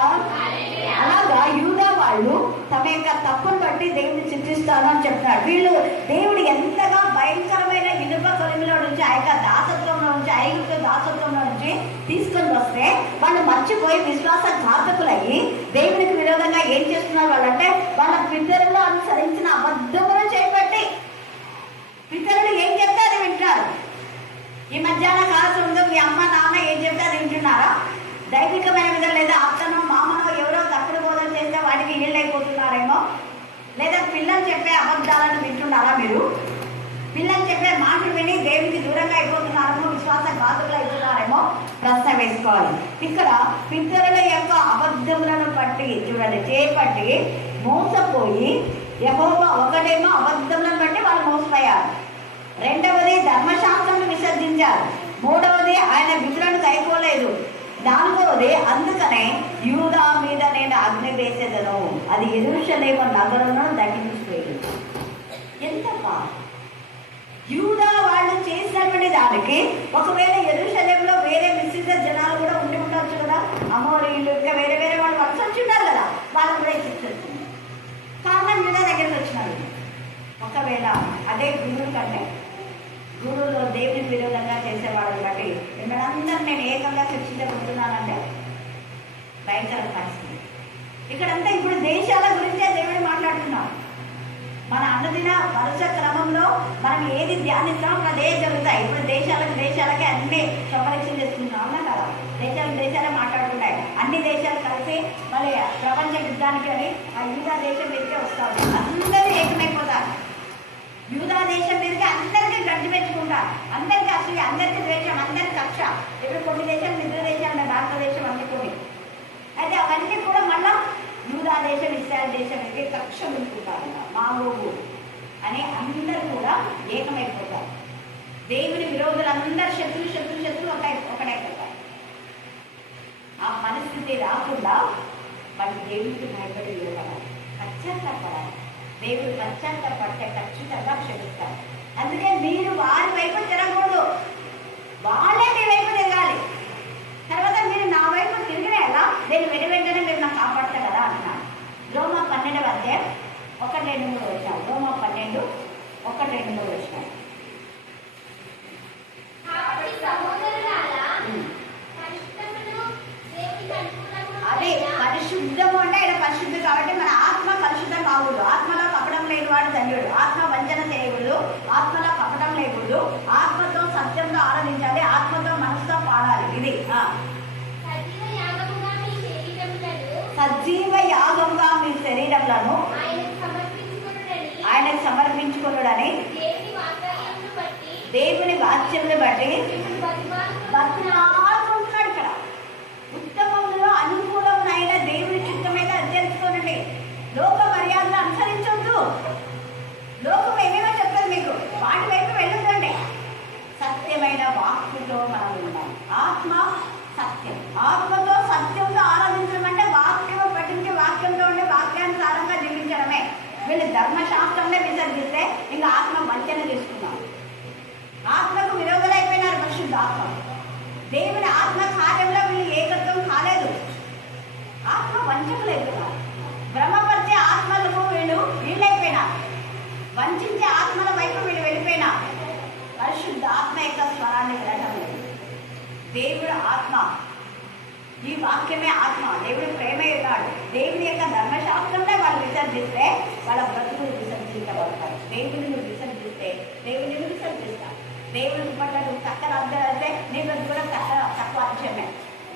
అలాగా యూదా వాళ్ళు తమ యొక్క తప్పును బట్టి దేవుడిని శిక్షిస్తాను అని చెప్తాడు. వీళ్ళు దేవుడు ఎంతగా భయంకరమైన ఇనుప కొలిమిలో నుంచి, ఆ యొక్క దాసత్వంలో నుంచి, ఐగుప్తు దాసత్వంలో నుంచి తీసుకొని వస్తే వాళ్ళు మర్చిపోయి విశ్వాస ఘాతకులయ్యి దేవుడికి విరోధంగా ఏం చేస్తున్నారు వాళ్ళంటే, వాళ్ళ పితరులు అనుసరించిన అబద్ధములు చేపట్టి పితరులు ఏం చెప్తే అది వింటారు. ఈ మధ్యాహ్న కాలంలో మీ అమ్మ నాన్న ఏం చెప్తే అది వింటున్నారా? దైవికమైన మీద లేదా అత్తనో మామనో ఎవరో తప్పుడు బోధన చేస్తే వాటికి ఇళ్ళైపోతున్నారేమో, లేదా పిల్లలు చెప్పే అబద్ధాలను వింటున్నారా? మీరు పిల్లలు చెప్పే మాటలు విని దేవునికి దూరంగా అయిపోతున్నారేమో, విశ్వాస ఘాతులు అయిపోతున్నారేమో ప్రశ్న వేసుకోవాలి. ఇక్కడ పితరుల యొక్క అబద్ధములను పట్టి చూడండి, చేపట్టి మోసపోయి యెహోవా, ఒకటేమో అబద్ధములను బట్టి వాళ్ళు మోసపోయారు, రెండవది ధర్మశాస్త్రం విసర్జించారు, మూడవది ఆయన విధులను కైకోలేదు, రెండవది, అందుకనే యూదా మీద నేను అగ్ని వేసేదను, అది యెరూషలేము నగరును దహించిపోయేది. ఎంత బాధ! యూదా వాళ్ళు చేసినటువంటి దానికి ఒకవేళ యెరూషలేములో వేరే మిశ్రిత జనాలు కూడా ఉండి ఉండొచ్చు కదా, అమోరీలు ఇంకా వేరే వేరే వాళ్ళు వలస వచ్చి ఉన్నారు కదా, వాళ్ళు కూడా ఇచ్చేస్తుంది. కారణం యూదా దగ్గరికి వచ్చినారు. ఒకవేళ అదే గురువుల కంటే గురువులో దేవునికి విరోధంగా చేసేవాళ్ళని బట్టి మిమ్మల్ని అందరూ నేను ఏకంగా శిక్షించబోతున్నానంటే భయంకర పరిస్థితి. ఇక్కడంతా ఇప్పుడు దేశాల గురించే దేవుడు మాట్లాడుతున్నాం. మన అనుదిన వరుస క్రమంలో మనం ఏది ధ్యానిస్తామో అదే జరుగుతాయి. ఇప్పుడు దేశాలకి అన్ని సంపరీక్షలు చేసుకుంటున్నాం, అవునా కదా? దేశాలే మాట్లాడుతున్నాయి. అన్ని దేశాలు కలిసి మళ్ళీ ప్రపంచ యుద్ధానికి అని ఆ యూదా దేశం మీదకే వస్తారు. అందరూ ఏకమైపోతారు. యూదా దేశం మీదకి అందరికీ గడ్డి పెంచుకుంటారు, అందరికీ అసలు, అందరికీ ద్వేషం, అందరికీ కక్ష. ఇప్పుడు కొన్ని దేశాలు నిద్ర దేశాలు, భారతదేశం అన్ని కొన్ని. అయితే అవన్నీ కూడా మళ్ళా యూదా దేశం ఇస్రాయల్ దేశం మీదకి కక్ష ఉంచుకుంటారు. మావోగు అని అందరూ కూడా ఏకమైపోతారు. దేవుని విరోధులు అందరు శత్రువులు ఒకటైపోతారు. ఆ పరిస్థితి రాకుండా వాళ్ళు దేవుడికి భయపడి నిలబడాలి, పశ్చాత్తాపడాలి. దేవుడు పశ్చాత్తాపడితే ఖచ్చితంగా క్షమిస్తారు. అందుకే మీరు వారి వైపు తిరగకూడదు, వాళ్ళే మీ వైపు తిరగాలి. తర్వాత మీరు నా వైపు తిరిగిన ఎలా నేను వెంటనే మీరు నాకు కాపాడతారు కదా అంటున్నాను. రోమా 12వ అధ్యాయం 1-2-3 వచ్చినాయి. రోమా 12:1-2 వచ్చినాయి. అదే పరిశుద్ధము అంటే ఆయన పరిశుద్ధి కాబట్టి మన ఆత్మ పరిశుద్ధం కాకూడదు. ఆత్మలో కపటం లేని వాడు ధన్యుడు. ఆత్మ వంచన చేయకూడదు, ఆత్మలో కపటం లేకూడదు, ఆత్మతో సత్యంతో ఆరాధించాలి, ఆత్మతో మనసుతో పాడాలి. ఇది సజీవ యాగంగా మీ శరీరములను ఆయనకు సమర్పించుకున్నాడని దేవుని వాక్యమును బట్టి బతిమాలుకుంటున్నాడు. ఇక్కడ ఉత్తమంలో అనుకూలమైన దేవుని చిత్తమైన తెలుసుకోనండి. లోక మర్యాదలు అనుసరించొద్దు. లోకం ఏమేమో చెప్తారు మీకు, వాటి వైపు వెళ్ళొద్దండి. సత్యమైన వాక్కుతో మనం ఉండాలి. ఆత్మ సత్యం, ఆత్మతో సత్యంతో ఆరాధించడం అంటే వాక్యం పఠించి వాక్యంతో ఉండి వాక్యానుసారంగా జీవించడమే. వీళ్ళు ధర్మశాస్త్రంలో విసర్జిస్తే ఇంకా ఆత్మ వంచన చేసుకున్నాం. ఆత్మకు విరోధులైపోయినారు పరిశుద్ధ ఆత్మ. దేవుని ఆత్మ కార్యంలో వీళ్ళు ఏకత్వం కాలేదు. ఆత్మ వంచకులైపోయినారు. భ్రమపరిచే ఆత్మలకు వీళ్ళైపోయినారు. వంచే ఆత్మల వైపు వీళ్ళు వెళ్ళిపోయినారు. పరిశుద్ధ ఆత్మ యొక్క స్వరాన్ని వినడం లేదు. దేవుడు ఆత్మ, ఈ వాక్యమే ఆత్మ. దేవుడు ప్రేమే ఉన్నాడు. దేవుని యొక్క ధర్మశాస్త్రంలో వాళ్ళు విసర్జిస్తే వాళ్ళ బ్రతుకులు విసర్జించబడతారు. దేవుడిని విసర్జిస్తే దేవుడిని విసర్జిస్తారు. దేవుడికి పట్ల నువ్వు తక్కువ అర్థం అయితే నీ బ్రతుకు కూడా తక్కువ అంశమే.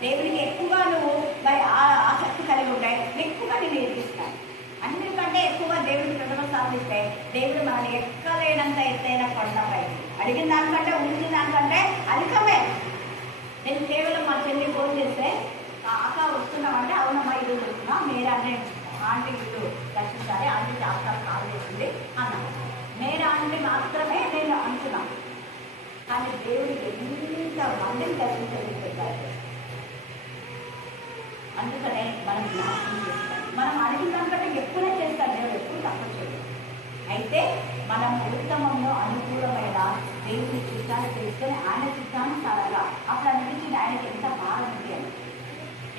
దేవుడికి ఎక్కువగా నువ్వు మరి ఆసక్తి కలిగి ఉంటాయి, ఎక్కువగా నేను నేర్పిస్తాను. అన్నిటికంటే ఎక్కువగా దేవుడికి ప్రథమ సాధిస్తే దేవుడు మనల్ని ఎక్కలేనంత ఎత్తైన కొండపై అడిగిన దానికంటే ఉంచిన దానికంటే అధికమే. నేను కేవలం మా చెల్లి ఫోన్ చేస్తే అక్క వస్తున్నామంటే అవునమ్మా ఈరోజు వస్తున్నా, మీరు అంటే ఆంటీ వీళ్ళు దర్శించాలి, ఆంటీ చాలా కాల్ చేసింది అన్నాను. నేను ఆంటీ మాత్రమే నేను అంటున్నాను. కానీ దేవుడికి ఎంత మందిని దర్శించగలుగుతారు. అందుకనే మనం జ్ఞాపకం చేస్తాం. మనం అడిగిన దానికంటే ఎక్కువనే చేస్తాం. దేవుడు ఎప్పుడు తక్కువ చేయదు. అయితే మనం ఉత్తమంలో అనుకూలమైన దేవుని చిత్తాన్ని తెలుసుకొని ఆయన చిత్తానుసారంగా అప్పుడు అనిపించింది ఆయనకి ఎంత భారం ఉంది అని,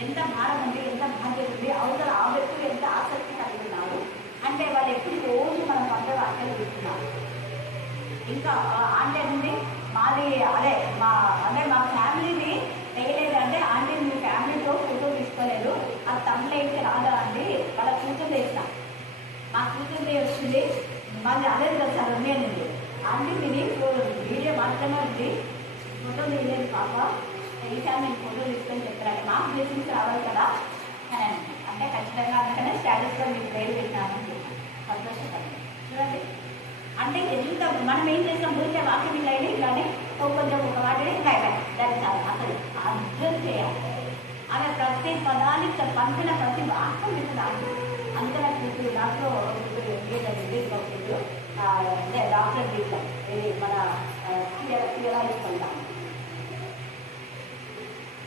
ఎంత భారం ఉంది, ఎంత బాధ్యత ఉంది. అవతల ఆ వ్యక్తులు ఎంత ఆసక్తి కలిగి ఉన్నారు అంటే వాళ్ళు ఎప్పుడు రోజు మనం పండుగ అక్కలు చూస్తున్నారు. ఇంకా ఆంటీ ఉంది మాది మా ఫ్యామిలీని వేయలేదంటే ఆంటీ మీ ఫ్యామిలీతో ఫోటో తీసుకోలేదు, అది తమ్ముళ్ళైతే రాదా అండి, వాళ్ళ కూతురు వేసినాం, మా కూతురు వచ్చింది మళ్ళీ అదే కదా సార్ ఉండేనండి ఆంటీ తిని వీడియో మాత్రమే ఉంది, ఫోటో తీయలేదు పాప, ఈసారి నేను ఫోటో తీసుకొని చెప్తాను, మాకు బ్లెస్సింగ్స్ రావాలి కదా అని అంటే ఖచ్చితంగా అందుకనే స్టేటస్లో మీకు పేరు పెట్టాను సంతోషపడి చూడండి. అంటే ఎంత మనం ఏం చేస్తాం గురించి వాక్యం ఇలాంటి ఇలానే కొంచెం ఒక వాటిని దాన్ని అసలు అర్థం చేయాలి. ఆమె ప్రతి పదానికి పంపిన ప్రతి వాక్యం మీకు రాదు. అందుకే నాకు ఇప్పుడు దాంట్లో కూతురు డాక్టర్ దీంట్లో ఇది మన క్లియర్ ఇస్తుంటాం.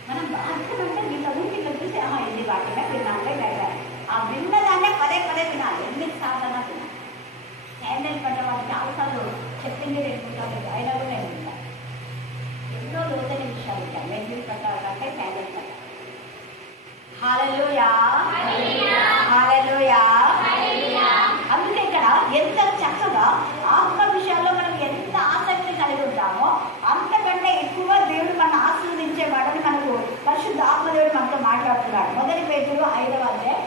మనం బాధ్యత అంటే వీళ్ళ ఇది వాటిగా విన్నాంటే లేదా ఆ విన్నదాన్నే పదే పదే వినాలి. ఎన్నిసార్లు అన్నా వినాలి. క్యాండిల్ పడ్డ వాళ్ళు చాలాసార్లు చెప్పింది నేర్చుకుంటాను, అయినా కూడా నేను వింటాను. ఎన్నో లోతైన విషయాలు ఉంటాయి. మెహందీ పట్టాలంటే క్యాండిల్ పట్టాలి. హల్లెలూయా, హల్లెలూయా. అందుకే ఇక్కడ ఎంత చక్కగా ఆత్మ విషయాల్లో మనం ఎంత ఆసక్తి కలిగి ఉంటామో అంతకంటే ఎక్కువ దేవుడు మన ఆశీర్వదించేవాడని మనకు పరిశుద్ధ ఆత్మదేవుడు మనతో మాట్లాడుతున్నాడు. 1 పేతురు 5వ అధ్యాయం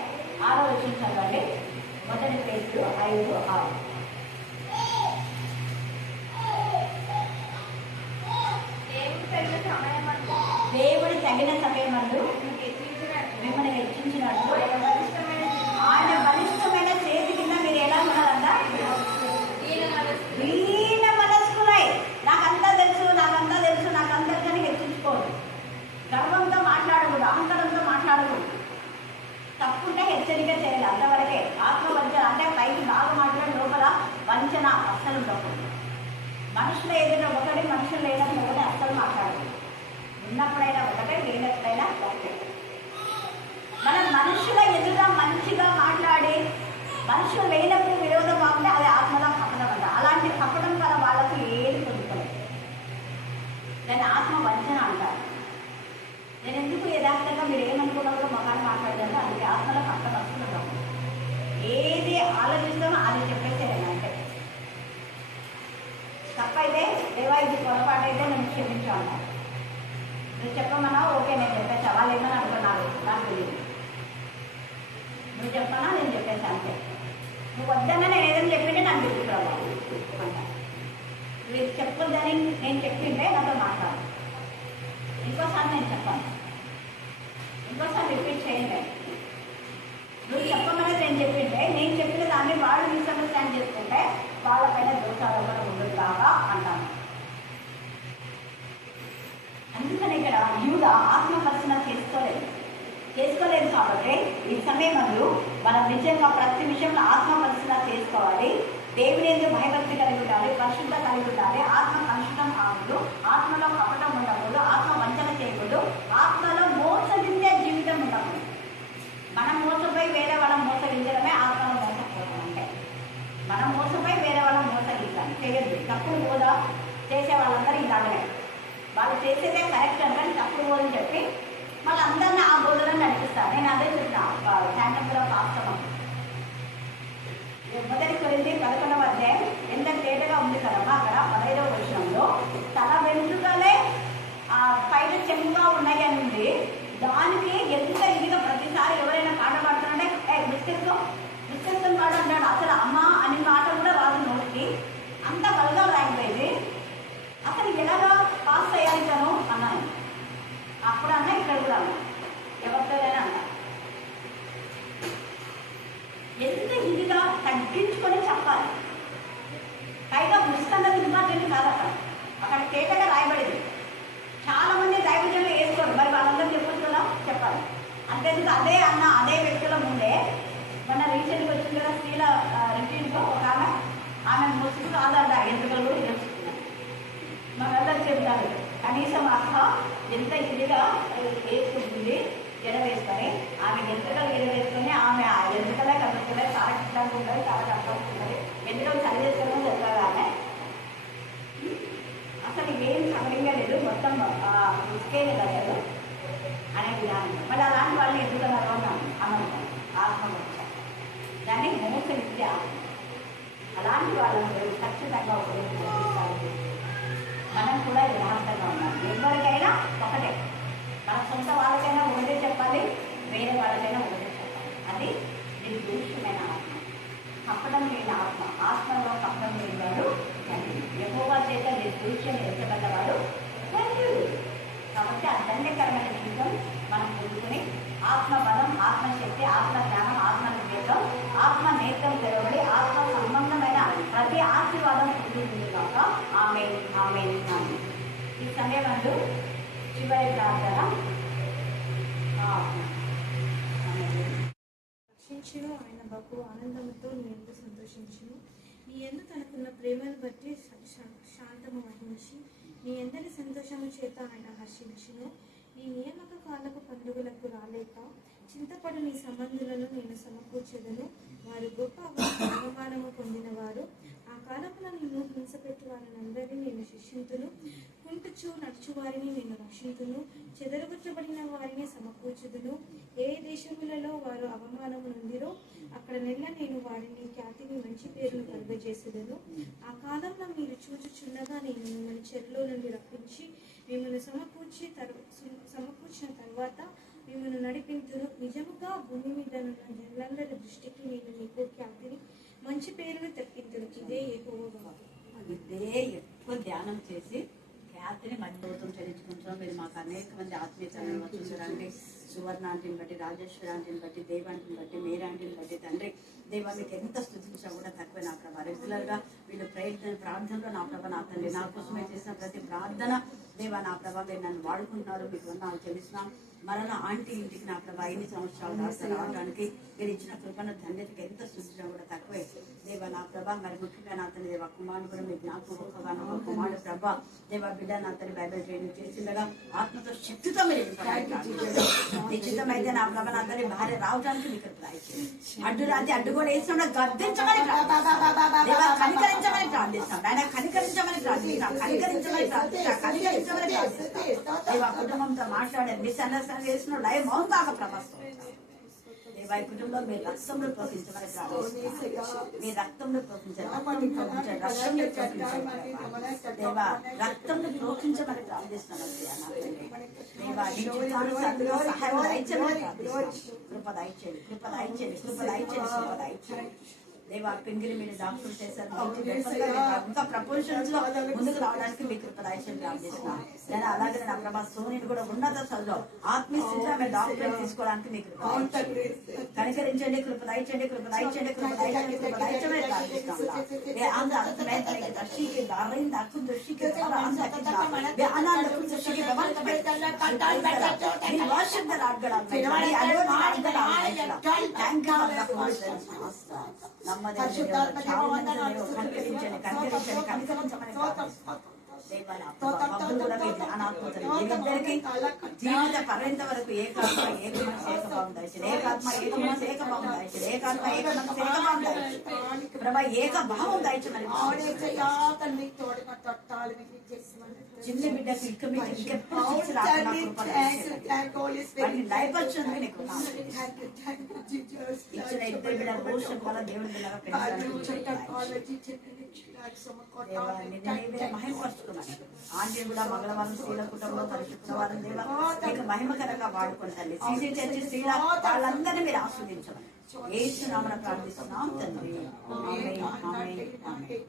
6వ వచనం చదవండి. 1 పేతురు 5:6. దేవుడి తగిన సమయమందు మిమ్మల్ని హెచ్చించినట్లు ఆయన బలిష్టమైన చేతి కింద మీరు ఎలా ఉన్నారంట? దీన మనస్కులై. నాకంతా తెలుసు, నాకంతా తెలుసు, నాకందరికీ హెచ్చించుకోదు. గర్వంతో మాట్లాడకూడదు, అహంకారంతో మాట్లాడకూడదు. తప్పుంటే హెచ్చరిక చేయాలి, అంతవరకే. ఆత్మ వంచన అంటే పైకి బాగా మాట్లాడి లోపల వంచన అస్సలు ఉండకూడదు. మనుషులు ఏదైనా ఒకటి, మనుషులు లేనప్పుడు ఒకటి అస్సలు మాట్లాడదు. ఉన్నప్పుడైనా ఒకటే, లేనప్పుడైనా ఒకటే. మనం మనుషుల ఎదుట మంచిగా మాట్లాడి మనుషులు లేనప్పుడు విరోధం కాకుండా అది ఆత్మలో కపటం అంట. అలాంటి కపటం వల్ల వాళ్ళకు ఏది పొందుకోలేదు. దాన్ని ఆత్మ వంచన అంటారు. నేను ఎందుకు యథార్థంగా మీరు ఏమనుకున్నప్పుడు మొహాన్ని మాట్లాడదంటే అందుకే ఆత్మలో కపటం వస్తున్నాం. ఏది ఆలోచిస్తామో అది చెప్పేసేయాలి. అంటే తప్పైతే దేవా ఇది పొరపాటు అయితే నేను క్షమించాను. నువ్వు చెప్పమన్నా ఓకే, నేను చెప్పేసా. వాళ్ళు ఏమని అనుకున్నారు నాకు తెలియదు. నువ్వు చెప్పనా నేను చెప్పేసా అంతే. నువ్వు వద్దన్నా నేను ఏదైనా చెప్పింటే నాకు చెప్పుకురావు అంట. నువ్వు చెప్పొద్దని నేను చెప్పింటే నాతో మాట్లాడు. ఇంకోసారి నేను చెప్పాను, ఇంకోసారి రిపీట్ చేయండి. నువ్వు చెప్పమని నేను చెప్పింటే నేను చెప్పిన దాన్ని వాళ్ళు మిస్అండర్స్టాండ్ చేసుకుంటే వాళ్ళపైన దోషాలు కూడా ఉండదు కాగా అంటాను. అందుకని ఇక్కడ యూదా ఆత్మపరిశీలన చేసుకోలేదు కాబట్టి ఈ సమయంలో మనం నిజంగా ప్రతి విషయంలో ఆత్మపరిశీలన చేసుకోవాలి. దేవుని ఎందుకు భయభక్తి కలిగి ఉండాలి, పరిశుద్ధ కలిగి ఉండాలి. ఆత్మ కలుషితం కాకూడదు, ఆత్మలో కపటం ఉండకూడదు, ఆత్మ వంచన చేయకూడదు, ఆత్మలో మోసగించే జీవితం ఉండకూడదు. మనం మోసపోయి వేరే వాళ్ళని మోసగించడమే ఆత్మలో మోసపోవడం. అంటే మనం మోసపోయి వేరే వాళ్ళని మోసగించాలి, చేయొద్దు. తప్పుడు బోధ చేసే వాళ్ళందరూ ఇలాగనే వాళ్ళు చేసేదే కరెక్ట్ అంటే తప్పుడు బోధని చెప్పి మళ్ళీ అందరినీ ఆ బోధలను నడిపిస్తారు. నేను అదే చెప్పిన శాంతంలో వాస్తవం. 1 కొరింథీ 11వ అధ్యాయం ఎంత తేటగా ఉంది కదమ్మా. అక్కడ 15వ వచనంలో తల వెంట్రుకలే పైన చెంగుగా ఉన్నాయి అని ఉంది. దానికి ఎంత ఇదిగా ప్రతిసారి ఎవరైనా పాట పాడుతున్నాడే మిస్టేక్తో పాట అంటాడు. అసలు అమ్మ అని మాట కూడా రాదు నోటికి. అంత బలగా రాయిపోయింది. అసలు ఎలాగా పాస్ అయ్యాలి తను అన్నాను. అప్పుడు అన్నా ఇక్కడ కూడా అన్నా ఎవరితోనైనా అన్నా. ఎంత ఇదిగా తగ్గించుకొని చెప్పాలి. పైగా పుస్తకాలు ఇంపార్టెంట్ కాదు. అక్కడ తేటగా రాయబడింది. చాలా మంది దైవజనులు వేసుకోరు, మరి వాళ్ళందరూ చెప్పొచ్చు కదా, చెప్పాలి. అంతేందుకు అదే అన్న అదే వ్యక్తుల ముందే మన రీసెంట్గా వచ్చింది కదా స్త్రీల రిట్రీట్లో ఒక ఆమె ముసుగు కాదంట, ఎందుకలు కూడా తెలుసుకున్నాను. మనందరూ చెప్తారు కనీసం అక్క ఎంత ఇదిగా వేసుకుంటుంది ఎడవేసుకొని, ఆమె ఎంతకలు ఎడవేసుకొని ఆమె ఆ ఎంతకలే కలుగుతుంది, చాలా కిట్టాలు ఉంటుంది, చాలా కష్టపడుతుంది. ఎందుకలు చదివేసుకోవడం చెప్తారు. ఆమె అసలు ఏం సౌకర్యంగా లేదు, మొత్తం ఇసుకేనే కలదు అనే విధానం. మరి అలాంటి వాళ్ళని ఎదుగుతున్నారు అన్నాను ఆత్మహత్య. దాన్ని మోసవిద్య. అలాంటి వాళ్ళని ఖచ్చితంగా ఉపయోగించాలి. మనం కూడా యథార్థంగా ఉండాలి. ఎవరికైనా ఒకటే, మన సొంత వాళ్ళకైనా ఒకటే చెప్పాలి, వేరే వాళ్ళకైనా ఒకటే చెప్పాలి. అది నిర్దోషమైన ఆత్మ, కప్పడం లేని ఆత్మ. ఆత్మలో కప్పడం లేనివాడు యెహోవా చేత నిర్దోషం ఎంచబడ్డవాడు ధన్యుడు. కాబట్టి ఆ ధన్యకరమైన జీవితం మనం పొందుకుని ఆత్మబలం, ఆత్మశక్తి, ఆత్మ జ్ఞానం, ఆత్మ వివేకం, ఆత్మ నేత్రం తెరవబడి ఆత్మ సంబంధమైన ప్రతి ఆశీర్వాదం పొందుతుంది కాక ఆమేన్, ఆమేన్, ఆమేన్. ఈ సమయంలో చివరి ప్రార్థన. రక్షించును ఆయన బహు ఆనందంతో నీ ఎందు సంతోషించును. నీ ఎందు తనకున్న ప్రేమను బట్టి శాంతము వహించి నీ ఎందరి సంతోషము చేత ఆయన హర్షించును. నీ నియామక కాలపు పండుగలకు రాలేక చింతపడు నీ సంబంధులను నేను సమకూర్చెదను. వారు గొప్ప అవమానము పొందినవారు. ఆ కాలమున నిన్ను హింసపెట్టు వారినందరినీ నేను శిక్షింతును. కుంటుచు నడుచు వారిని నేను రక్షింతును. చెదరగొట్టబడిన వారిని సమకూర్చుదును. ఏ దేశములలో వారు అవమానము నొందిరో అక్కడ నేను వారిని ఖ్యాతిని మంచి పేరును కలుగజేసేదను. ఆ కాలంలో మీరు చూచుచున్నగా నేను మిమ్మల్ని చెరలో నుండి రప్పించి మిమ్మల్ని సమకూర్చిన తర్వాత మిమ్మల్ని నడిపించును. నిజముగా భూమి మీద ఉన్న జనులందరి దృష్టికి నేను మీకు ఖ్యాతిని మంచి పేరును తెప్పించును. ఇదే యెహోవా వాక్కు. ఇదే ఎక్కువ ధ్యానం చేసి ఖ్యాతిని మంచి చెల్లించుకుంటున్నాం. మీరు మాకు అనేక మంది ఆత్మీయతలను చూసారండి. సువర్ణ ఆంటీని బట్టి, రాజేశ్వర ఆంటీని బట్టి, దేవాంటిని బట్టి, మీరాంటిని బట్టి తండ్రి దేవా మీకు ఎంత స్థుతించా కూడా తక్కువ. నా ప్రభా రెగ్యులర్ గా వీళ్ళు ప్రార్థనలో నా ప్రభా నా తండ్రి నా కోసమే చేసిన ప్రతి ప్రార్థన దేవా నా ప్రభా మీరు నన్ను వాడుకుంటున్నారు. మీకు నాకు తెలుస్తున్నాం. మరలా ఆంటీ ఇంటికి నా ప్రభా 5 సంవత్సరాలు రావడానికి మీరు ఇచ్చిన కృపణ ధన్యతకి ఎంత స్థుతించడం కూడా తక్కువే. దేవా నా ప్రభా మరి ముఖ్యంగా నా తల్లి దేవా కుమారుడు కూడా మీ జ్ఞాపకం ఒక్కగానో కుమారుడు ప్రభా దేవా బిడ్డ నా తల్లి బైబిల్ ట్రైనింగ్ చేసిండగా ఆత్మతో శక్తితో మీరు నిశ్చితమైతే నా ప్రభా నా తల్లి భార్య రావడానికి మీకు అడ్డు రాత్రి అడ్డు కూడా వేసిన గర్దించమని కనికరించమని ప్రార్థిస్తాం. ఆయన కనికరించమని ప్రార్థిస్తాం. కనికరించమని ప్రార్థిస్తాం. కనికరించమని ప్రార్థిస్తాం. దేవా కుటుంబంతో మాట్లాడే మిస్అండర్స్టాండ్ చేసిన లైవ్ మౌన్ దాకా ప్రభావం దేవా ఈ కుటుంబంలో మీ రక్తంలో ప్రోక్షించమని ప్రార్థిస్తాం. మీ రక్తంలో ప్రోక్షించారు దేవా రక్తంలో ప్రోక్షించమని ప్రార్థిస్తున్నాం. దేవా సహాయం దయచేయమని ప్రార్థిస్తాం. కృప దయచేయండి, కృప దయచేయండి, కృప దయచేయండి, కృప దయచేయండి. దేవా పింగిలి మీరు డాక్టర్ చేశారు. ఇంకా ప్రపోజల్స్ లో ముందుకు రావడానికి మీ కృప దయచేయండి ప్రార్థిస్తున్నాం. నేను అలాగే నా ప్రభా సోనిని కూడా ఉన్నత చదువులో ఆత్మీయ స్థితిలో ఆమె డాక్టర్ తీసుకోవడానికి మీకు కనికరించండి, కృప దయచేయండి, కృప దయచేయండి, కృప దయచేయండి, కృప దయచేయమని ప్రార్థిస్తాం. జీవిత పర్యంత వరకు ఏకాత్మ ఏక మనసు ఏకభావం దయచేయండి. ఏకాత్మ ఏక మనసు ఏకభావం దయచేయండి. ఏకాత్మ ఏక మనసు ఏకభావం దయచేయండి. ప్రభా ఏకభావం దయచేయమని చిన్న బిడ్డకు ఇక మీకు ఇంకెప్పుడు లయపరిచినందుకు నీకు ఇచ్చిన ఇద్దరు బిడ్డ పోషణ వల్ల దేవుడి బిడ్డగా మహిమపరుచుకున్నాను. ఆంటీ కూడా మంగళవారం స్త్రీల కుటుంబంలో పరిశుక్రవారం దేవా మీకు మహిమకరంగా వాడుకుంటాను. సీసీ చర్చి స్త్రీల వాళ్ళందరినీ మీరు ఆస్వాదించమని యేసు నామమున ప్రార్థిస్తున్నాం తండ్రి. Thank you